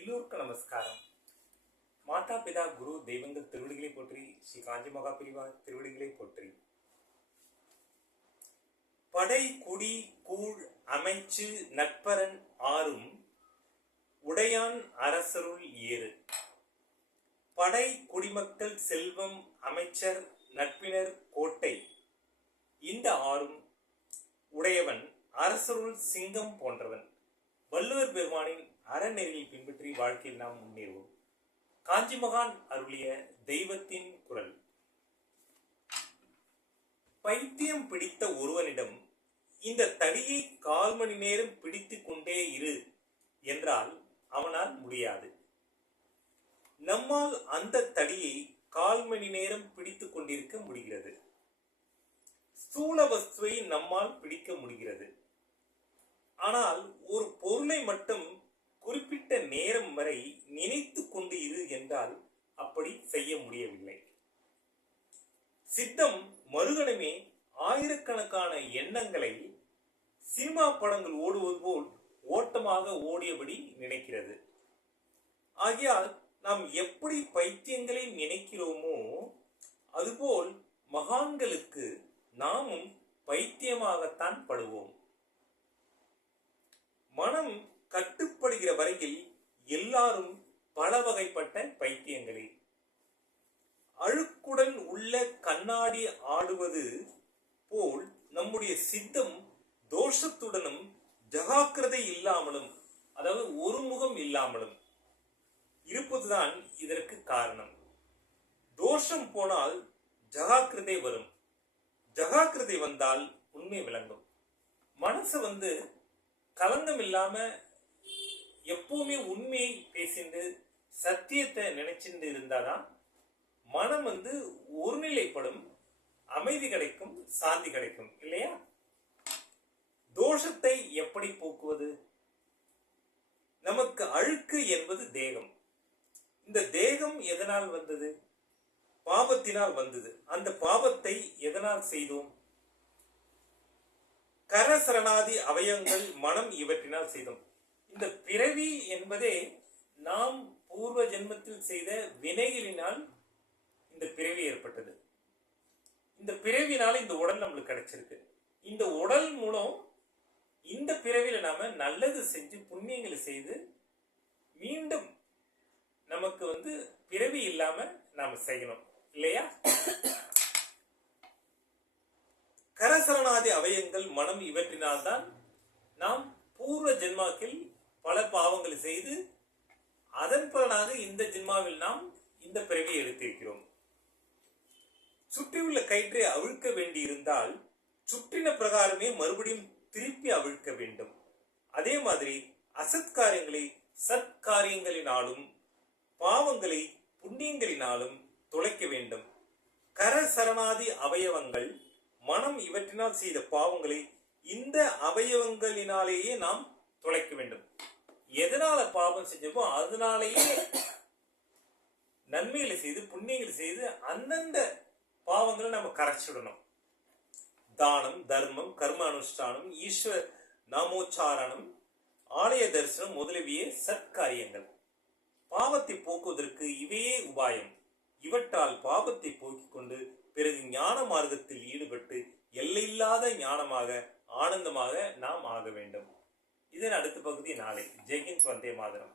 எல்லோருக்கும் நமஸ்காரம். மாதா பிதா குரு தெய்வங்கள் திருவடிகளை போற்றி, ஸ்ரீ காஞ்சி மகா பிரிவா திருவடிகளை போற்றி. படை குடி கூழ் அமைச்சு நட்பரன் ஆறும் உடையான் அரசருள் ஏறு. படை குடிமக்கள் செல்வம் அமைச்சர் நட்பினர் கோட்டை இந்த ஆறும் உடையவன் அரசருள் சிங்கம் போன்றவன். வள்ளுவர் பெருமானின் அறநெறியை பின்பற்றி வாழ்க்கையில் நாம் முன்னேறுவோம். காஞ்சி மகான் அருளிய தெய்வத்தின் குரல். பைத்தியம் பிடித்த ஒருவனிடம் இந்த தடியை 1/4 மணி நேரம் பிடித்து கொண்டே இரு என்றால் அவனால் முடியாது. நம்மால் அந்த தடியை 1/4 மணி நேரம் பிடித்து கொண்டிருக்க முடிகிறது. ஸ்தூல வஸ்துவை நம்மால் பிடிக்க முடிகிறது. ஆனால் ஒரு பொருளை மட்டும் குறிப்பிட்ட நேரம் வரை நினைத்து கொண்டு இரு என்றால் அப்படி செய்ய முடியவில்லை. சித்தம் மறுகணமே ஆயிரக்கணக்கான எண்ணங்களை சினிமா படங்கள் ஓடுவது போல் ஓட்டமாக ஓடியபடி நினைக்கிறது. ஆகையால் நாம் எப்படி பைத்தியங்களை நினைக்கிறோமோ அதுபோல் மகான்களுக்கு நாமும் பைத்தியமாகத்தான் படுவோம். மனம் கட்டுப்படுகிற வரையில் எல்லாரும் பல வகைப்பட்ட பைத்தியங்களே. அழுக்குடன் உள்ள கண்ணாடி ஆடுவது போல் நம்முடைய சித்தம் தோஷத்துடனும் ஜகாக்கிரதை இல்லாமலும், அதாவது ஒரு முகம் இல்லாமலும் இருப்பதுதான் இதற்கு காரணம். தோஷம் போனால் ஜகாக்கிரதை வரும், ஜகாக்கிரதை வந்தால் உண்மை விளங்கும். மனசு கலங்கம் இல்லாம எப்பவுமே உண்மையை பேசிட்டு சத்தியத்தை நினைச்சுட்டு இருந்தாதான் மனம் ஒருநிலைப்படும், அமைதி கிடைக்கும், சாந்தி கிடைக்கும் இல்லையா? தோஷத்தை எப்படி போக்குவது? நமக்கு அழுக்கு என்பது தேகம். இந்த தேகம் எதனால் வந்தது? பாவத்தினால் வந்தது. அந்த பாவத்தை எதனால் செய்தோம்? கரசரணாதி அவயங்கள் மனம் இவற்றினால் செய்தோம். இந்த பிறவி என்பதே நாம் பூர்வ ஜென்மத்தில் செய்த வினைகளினால் இந்த பிறவி ஏற்பட்டது. இந்த பிறவினால இந்த உடல் நம்மளுக்கு கிடைச்சிருக்கு. இந்த உடல் மூலம் இந்த பிறவியில நாம நல்லது செஞ்சு புண்ணியங்களை செய்து மீண்டும் நமக்கு பிறவி இல்லாம நாம செய்யணும் இல்லையா? கரசரணாதி அவயங்கள் மனம் இவற்றினால்தான் நாம் பூர்வ ஜென்மாக்கில் பல பாவங்களை செய்து அதன் பலனாக இந்த ஜென்மாவில் நாம் இந்த பிறவியை எடுத்திருக்கிறோம். சுற்றியுள்ள கயிற்றை அவிழ்க்க வேண்டி இருந்தால் சுற்றின பிரகாரமே மறுபடியும் திருப்பி அவிழ்க்க வேண்டும். அதே மாதிரி அசத்காரியங்களை சத்காரியங்களினாலும் பாவங்களை புண்ணியங்களினாலும் தொலைக்க வேண்டும். கரசரணாதி அவயவங்கள் மனம் இவற்றினால் செய்த பாவங்களை இந்த அவயவங்களினாலேயே நாம் தொலைக்க வேண்டும். எதனால பாவம் செஞ்சப்போ அதனாலேயே நன்மைகளை செய்து புண்ணியங்களை செய்து அந்தந்த பாவங்களை நம்ம கரைச்சிடணும். தானம், தர்மம், கர்ம அனுஷ்டானம், ஈஸ்வர நாமோச்சாரணம், ஆலய தரிசனம் முதலிய சத்காரியங்கள். பாவத்தை போக்குவதற்கு இவையே உபாயம். இவற்றால் பாவத்தை போக்கிக் கொண்டு பிறகு ஞான மார்க்கத்தில் ஈடுபட்டு எல்லையில்லாத ஞானமாக ஆனந்தமாக நாம் ஆக வேண்டும். இதன் அடுத்த பகுதி நாளை. ஜெய்ஹிந்த், வந்தே மாதரம்.